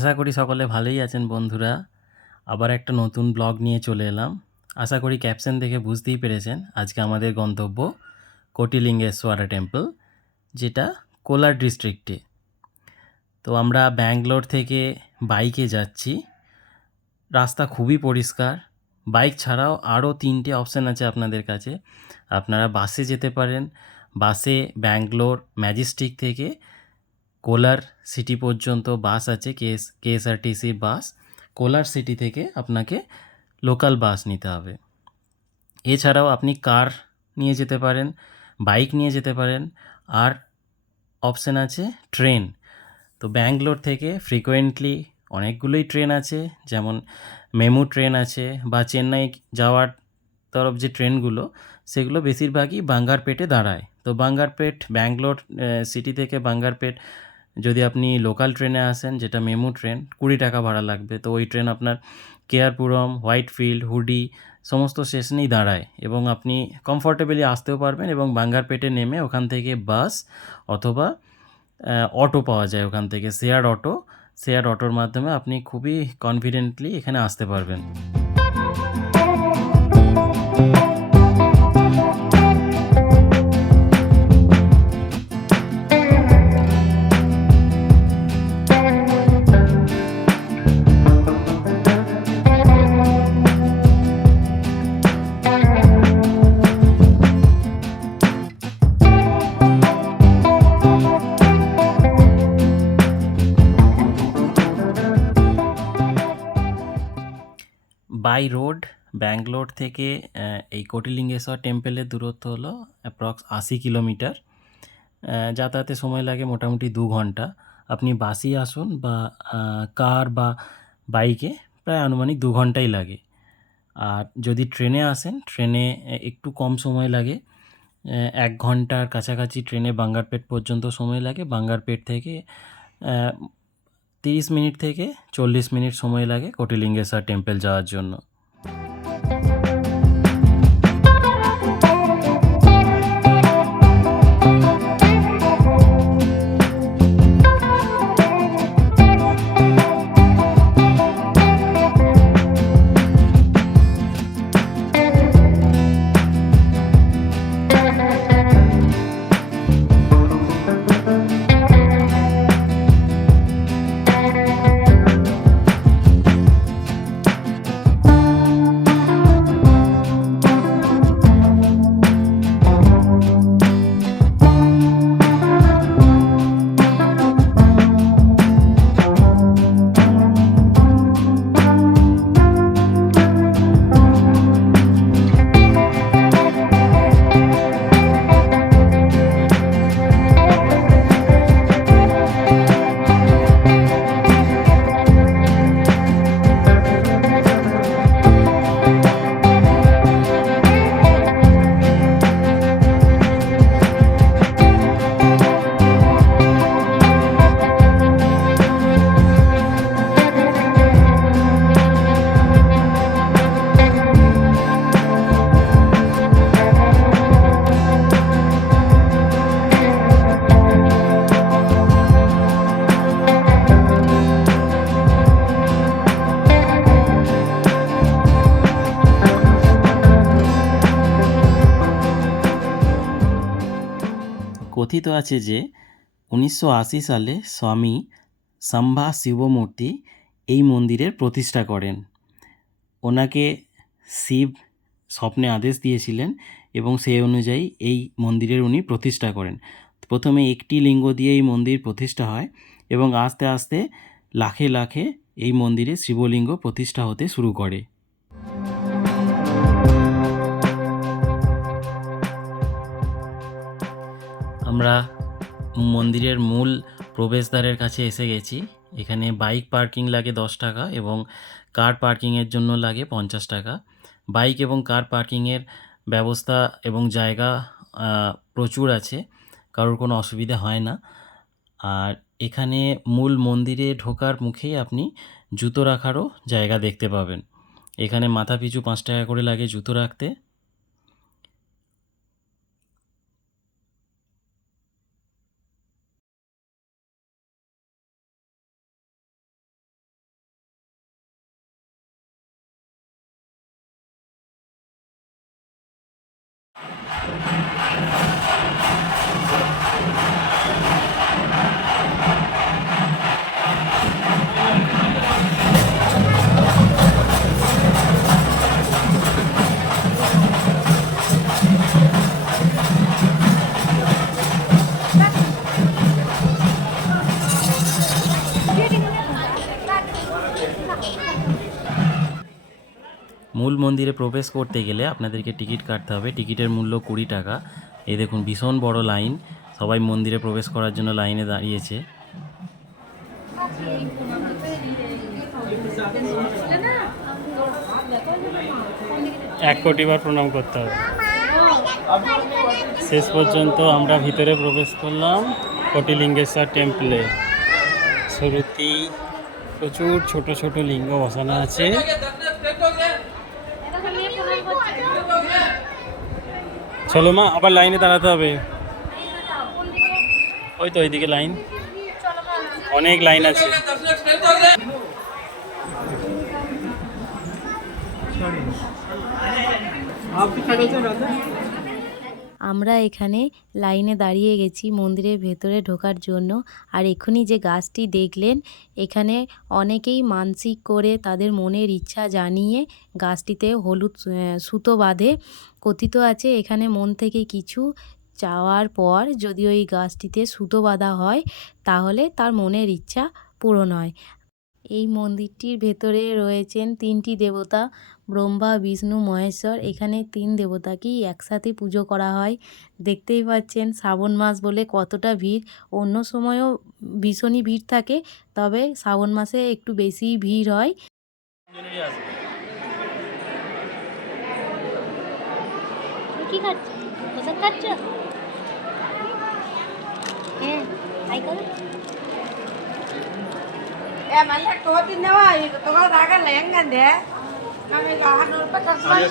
আশা করি সকলে ভালোই আছেন বন্ধুরা। আবার একটা নতুন ব্লগ নিয়ে চলে এলাম। আশা করি ক্যাপশন দেখে বুঝতেই পেরেছেন আজকে আমাদের গন্তব্য কোটিলিঙ্গেশ্বরা টেম্পল যেটা কোলার ডিস্ট্রিক্টে তো আমরা ব্যাঙ্গালোর থেকে বাইকে যাচ্ছি। রাস্তা খুবই পরিষ্কার। বাইক ছাড়াও আরও তিনটে অপশান আছে আপনাদের কাছে। আপনারা বাসে যেতে পারেন। বাসে ব্যাঙ্গালোর ম্যাজিস্টিক থেকে কোলার সিটি পর্যন্ত বাস আছে, KS, KSRTC bus. Kolar city থেকে আপনাকে লোকাল বাস নিতে হবে। এছাড়াও আপনি কার নিয়ে যেতে পারেন, বাইক নিয়ে যেতে পারেন, আর অপশান আছে ট্রেন। তো ব্যাঙ্গালোর থেকে ফ্রিকোয়েন্টলি অনেকগুলোই ট্রেন আছে, যেমন মেমু ট্রেন আছে বা চেন্নাই যাওয়ার তরফ যে ট্রেনগুলো, সেগুলো বেশিরভাগই বাঙ্গারপেটে দাঁড়ায়। তো বাঙ্গারপেট, ব্যাঙ্গালোর সিটি থেকে বাঙ্গারপেট যদি আপনি লোকাল ট্রেনে আসেন, যেটা মেমু ট্রেন কুড়ি টাকা ভাড়া লাগবে। তো ওই ট্রেন আপনার কেয়ারপুরম হোয়াইটফিল্ড হুডি সমস্ত স্টেশনেই দাঁড়ায় এবং আপনি কমফর্টেবলি আসতেও পারবেন এবং বাঙ্গারপেটে নেমে ওখান থেকে বাস অথবা অটো পাওয়া যায় ওখান থেকে। শেয়ার অটো শেয়ার অটোর মাধ্যমে আপনি খুবই কনফিডেন্টলি এখানে আসতে পারবেন। বাই রোড ব্যাঙ্গালোর থেকে এই কোটিলিঙ্গেশ্বর টেম্পেলের দূরত্ব হলো অ্যাপ্রক্স আশি কিলোমিটার। যাতায়াতে সময় লাগে মোটামুটি দু ঘণ্টা। আপনি বাসে আসুন বা কার বা বাইকে প্রায় আনুমানিক দু ঘন্টাই লাগে। আর যদি ট্রেনে আসেন, ট্রেনে একটু কম সময় লাগে। এক ঘণ্টার কাছাকাছি ট্রেনে বাঙ্গারপেট পর্যন্ত সময় লাগে। বাঙ্গারপেট থেকে তিরিশ মিনিট থেকে চল্লিশ মিনিট সময় লাগে কোটিলিঙ্গেশ্বর টেম্পল যাওয়ার জন্য। কথিত আছে যে উনিশশো আশি সালে স্বামী সাম্ভা শিবমূর্তি এই মন্দিরের প্রতিষ্ঠা করেন। ওনাকে শিব স্বপ্নে আদেশ দিয়েছিলেন এবং সেই অনুযায়ী এই মন্দিরের উনি প্রতিষ্ঠা করেন। প্রথমে একটি লিঙ্গ দিয়ে এই মন্দির প্রতিষ্ঠা হয় এবং আস্তে আস্তে লাখে লাখে এই মন্দিরে শিবলিঙ্গ প্রতিষ্ঠা হতে শুরু করে। আমরা মন্দিরের মূল প্রবেশদ্বারের কাছে এসে গেছি। এখানে বাইক পার্কিং লাগে দশ টাকা এবং কার পার্কিংয়ের জন্য লাগে পঞ্চাশ টাকা। বাইক এবং কার পার্কিংয়ের ব্যবস্থা এবং জায়গা প্রচুর আছে, কারোর কোনো অসুবিধা হয় না। আর এখানে মূল মন্দিরে ঢোকার মুখেই আপনি জুতো রাখারও জায়গা দেখতে পাবেন। এখানে মাথা পিছু পাঁচ টাকা করে লাগে জুতো রাখতে। মন্দিরে প্রবেশ করতে গেলে আপনাদেরকে টিকিট কাটতে হবে। টিকিটের মূল্য কুড়ি টাকা। এই দেখুন, ভীষণ বড় লাইন। সবাই মন্দিরে প্রবেশ করার জন্য লাইনে দাঁড়িয়েছে। এক কোটিবার প্রণাম করতে হবে। শেষ পর্যন্ত আমরা ভিতরে প্রবেশ করলাম কটিলিঙ্গেশ্বর টেম্পলে শুরুতেই প্রচুর ছোট ছোট লিঙ্গ বসানো আছে। চলো মা আবার লাইনে দাঁড়াতে হবে। ওই তো ওইদিকে লাইন অনেক লাইন আছে। আমরা এখানে লাইনে দাঁড়িয়ে গেছি মন্দিরের ভেতরে ঢোকার জন্য। আর এক্ষুনি যে গাছটি দেখলেন, এখানে অনেকেই মানসিক করে তাদের মনের ইচ্ছা জানিয়ে গাছটিতে হলুদ সুতো বাঁধে। কথিত আছে এখানে মন থেকে কিছু চাওয়ার পর যদি ওই গাছটিতে সুতো বাঁধা হয়, তাহলে তার মনের ইচ্ছা পূরণ হয়। এই মন্দিরটির ভেতরে রয়েছেন তিনটি দেবতা, ব্রহ্মা, বিষ্ণু, মহেশ্বর। এখানে তিন দেবতাকেই একসাথে পুজো করা হয়। দেখতেই পাচ্ছেন শ্রাবণ মাস বলে কতটা ভিড়। অন্য সময়ও ভীষণই ভিড় থাকে, তবে শ্রাবণ মাসে একটু বেশিই ভিড় হয়। কি খাচ্ছ? ಏ ಮಲ್ಲೆ ತೋತಿದ್ದವ ಈಗ ತಗೋದಾಗಲ್ಲ ಹೆಂಗಂದೆ ನಾವೀಗ ಆರ್ನೂರು ರೂಪಾಯಿ ಖರ್ಚು ಮಾಡಿ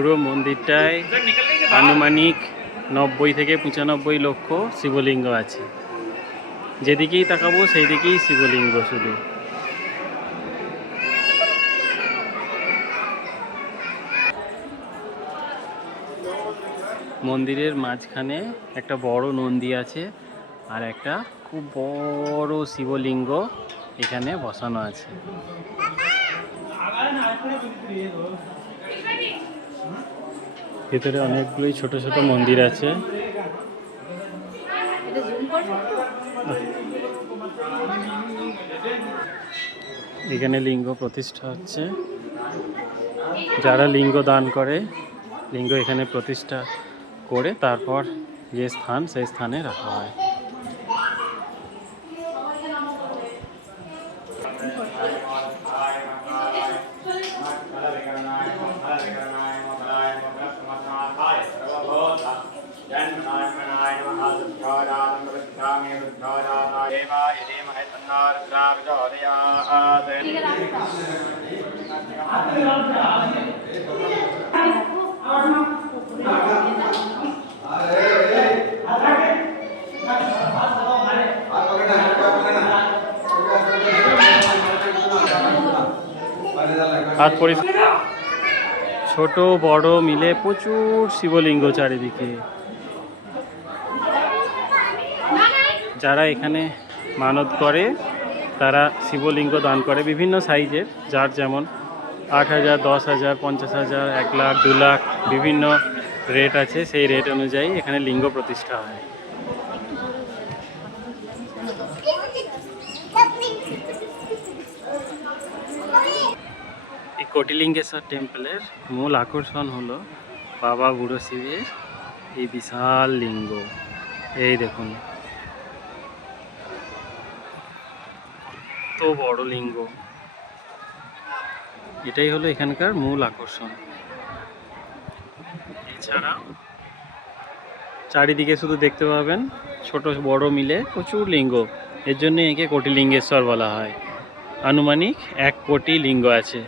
পুরো মন্দিরটায় আনুমানিক নব্বই থেকে পঁচানব্বই লক্ষ শিবলিঙ্গ আছে। যেদিকেই তাকাবো সেই দিকেই শিবলিঙ্গ শুধু। মন্দিরের মাঝখানে একটা বড় নন্দী আছে আর একটা খুব বড় শিবলিঙ্গ এখানে বসানো আছে। ভেতরে অনেকগুলোই ছোট ছোট মন্দির আছে। এখানে লিঙ্গ প্রতিষ্ঠা হচ্ছে। যারা লিঙ্গ দান করে, লিঙ্গ এখানে প্রতিষ্ঠা করে তারপর যে স্থান, সেই স্থানে রাখা হয়। হাত ছোট বড় মিলে প্রচুর শিবলিঙ্গ চারিদিকে। যারা এখানে মানত করে তারা শিবলিঙ্গ দান করে বিভিন্ন সাইজের, যার যেমন আট হাজার, দশ হাজার, পঞ্চাশ হাজার, এক লাখ, দু লাখ বিভিন্ন রেট আছে। সেই রেট অনুযায়ী এখানে লিঙ্গ প্রতিষ্ঠা হয়। এই কোটিলিঙ্গেশ্বর টেম্পলের মূল আকর্ষণ হলো বাবা বুড়ো শিবের এই বিশাল লিঙ্গ। এই দেখুন। তো বড় লিঙ্গ। এটাই হলো এখানকার মূল আকর্ষণ। এছাড়া চারিদিকে শুধু দেখতে পাবেন ছোট বড় মিলে প্রচুর লিঙ্গ। এর জন্য একে কোটি লিঙ্গেশ্বর বলা হয়। আনুমানিক এক কোটি লিঙ্গ আছে।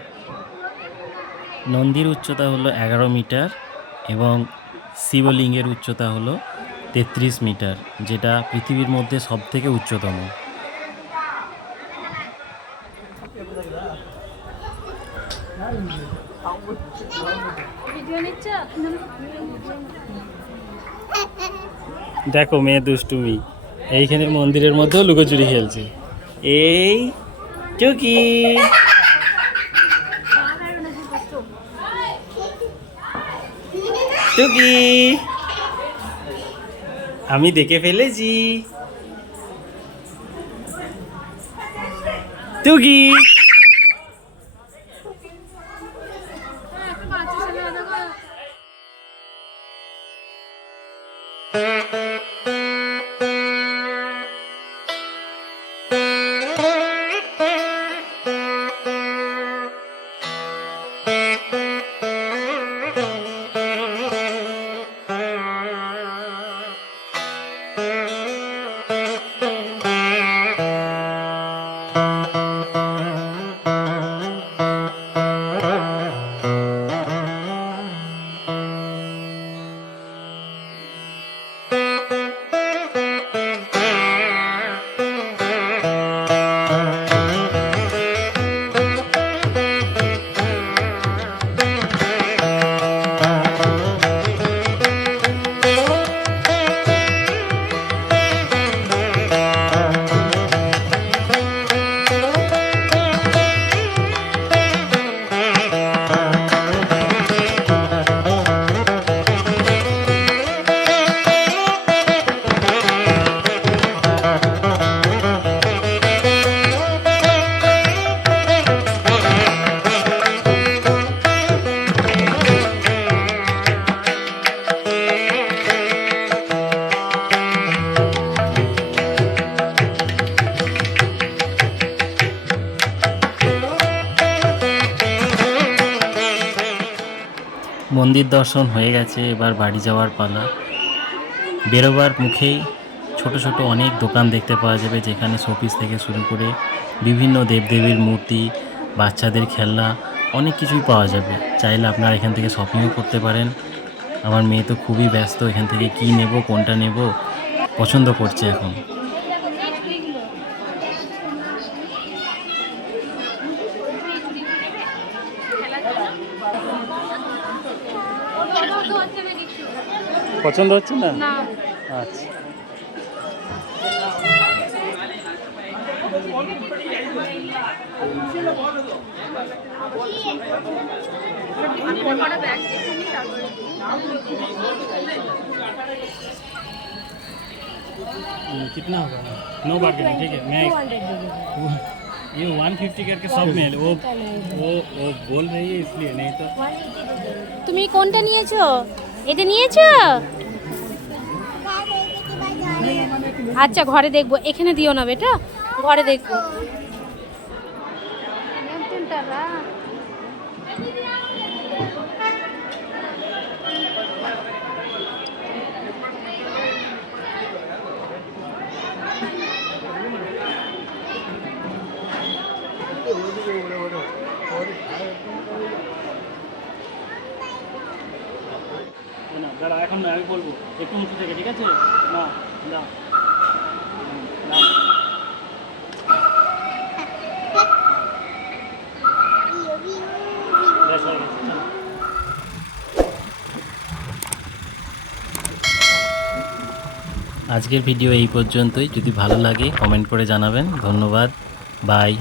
নন্দীর উচ্চতা হলো এগারো মিটার এবং শিবলিঙ্গের উচ্চতা হলো তেত্রিশ মিটার, যেটা পৃথিবীর মধ্যে সবথেকে উচ্চতম। দেখো মেয়ে দুষ্টুমি, এইখানে মন্দিরের মধ্যেও লুকোচুরি খেলছে। এই, চুকি। টুকি আমি দেখে ফেলেছি। টুকি মন্দির দর্শন হয়ে গেছে, এবার বাড়ি যাওয়ার পালা। বেরোবার মুখেই ছোট ছোট অনেক দোকান দেখতে পাওয়া যাবে, যেখানে শোপিস থেকে শুরু করে বিভিন্ন দেবদেবীর মূর্তি, বাচ্চাদের খেলনা, অনেক কিছুই পাওয়া যাবে। চাইলে আপনারা এখান থেকে শপিংও করতে পারেন। আমার মেয়ে তো খুবই ব্যস্ত, এখান থেকে কি নেব, কোনটা নেব, পছন্দ করছে এখন। পছন্দ হচ্ছে না আচ্ছা हम्म, कितना होगा नो बार्गेनिंग ठीक है मैं वो- ये वन फिफ्टी करके सब में है वो वो वो बोल रही है इसलिए नहीं तो তুমি কোনটা নিয়েছো এটা নিয়েছো আচ্ছা ঘরে দেখব এখানে দিও না বেটা ঘরে দেখব দাঁড়া, এখন আমি বলব। একটু উঁচু থেকে, ঠিক আছে? না না। না। আজকের ভিডিও এই পর্যন্তই। যদি ভালো লাগে কমেন্ট করে জানাবেন। ধন্যবাদ। বাই